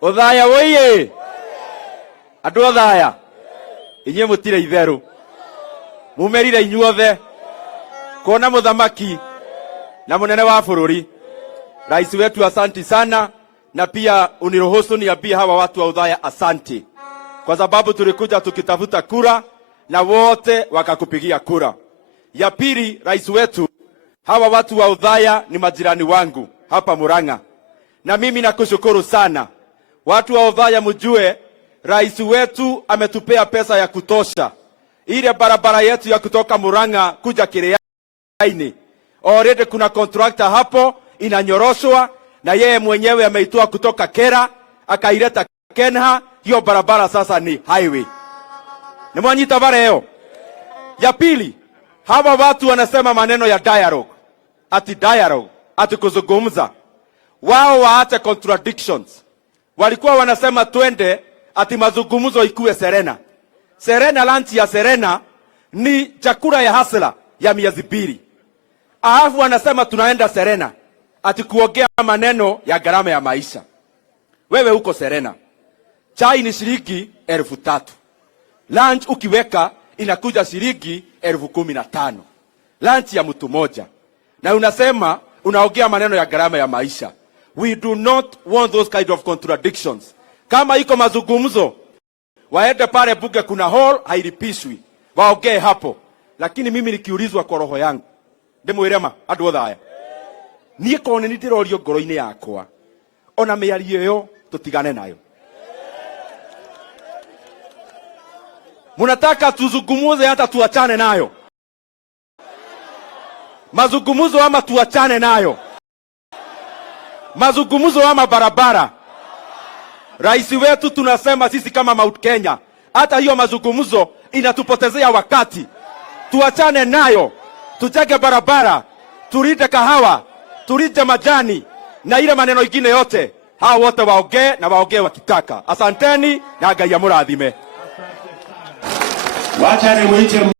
Othaya woye. Andu Othaya. Inye mutire itheru. Mumerire inyuothe. Kuona muthamaki na munene wa bururi. Rais wetu asanti sana, na pia uniruhusu niambie hawa watu wa Othaya asanti. Kwa sababu tulikuja tukitafuta kura na wote wakakupigia kura. Ya pili, rais wetu, hawa watu wa Othaya ni majirani wangu hapa Murang'a. Na mimi nakushukuru sana. Watu wa Othaya mjue, rais wetu ametupea pesa ya kutosha. Ile barabara yetu ya kutoka Murang'a kuja Kireaini, already kuna contractor hapo inanyoroshwa, na yeye mwenyewe ameitoa kutoka Kera akaileta Kenha. Hiyo barabara sasa ni highway. Nimwanyita bareo. Ya pili, hawa watu wanasema maneno ya dialogue. Ati kuzungumza. Wao waache contradictions. Walikuwa wanasema twende ati mazungumzo ikuwe Serena. Serena, lunch ya Serena ni chakula ya hasla ya miezi 2. Alafu wanasema tunaenda Serena ati kuongea maneno ya gharama ya maisha. Wewe huko Serena, chai ni shilingi 3,000. Lunch ukiweka inakuja shilingi 15,000. Lunch ya mtu moja. Na unasema unaongea maneno ya gharama ya maisha. We do not want those kind of contradictions. Kama iko mazungumzo, waende pale bunge, kuna hall hailipishwi, waongee hapo. Lakini mimi nikiulizwa kwa roho yangu, ndimwirema andu Othaya, nie kone nitirorio ngoro-ini yakwa, ona miario yo tutigane nayo. Munataka tuzungumuze hata tuachane nayo? Mazungumuzo ama tuachane nayo? Mazungumuzo ama barabara? Rais wetu tunasema sisi kama Mount Kenya, hata hiyo mazungumuzo inatupotezea wakati. Tuachane nayo, tujenge barabara, turinde kahawa, turinde majani na ile maneno ingine yote. Hao wote waongee na waongee wakitaka. Asanteni na Ngai amurathime. Wacha nimuite